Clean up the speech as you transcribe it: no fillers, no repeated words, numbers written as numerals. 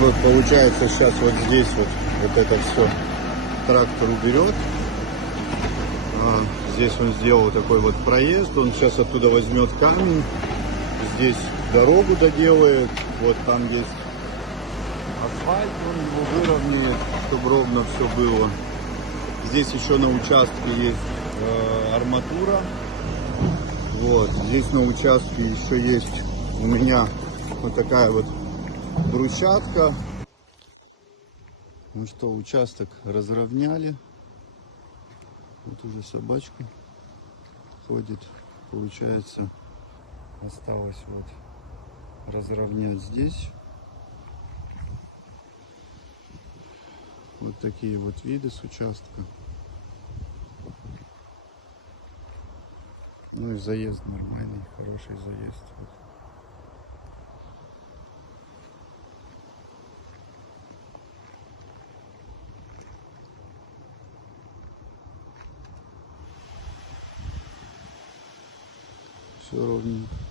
Вот получается сейчас вот здесь вот это все трактор уберет. Здесь он сделал такой вот проезд, он сейчас оттуда возьмет камень, здесь дорогу доделает, вот там есть асфальт, он его выровняет, чтобы ровно все было. Здесь еще на участке есть арматура, вот, здесь на участке еще есть у меня вот такая вот брусчатка. Ну что, участок разровняли. Вот уже собачка ходит. Получается, осталось вот разровнять здесь. Вот такие вот виды с участка. Ну и заезд нормальный, хороший заезд. Вот. Все ровненько.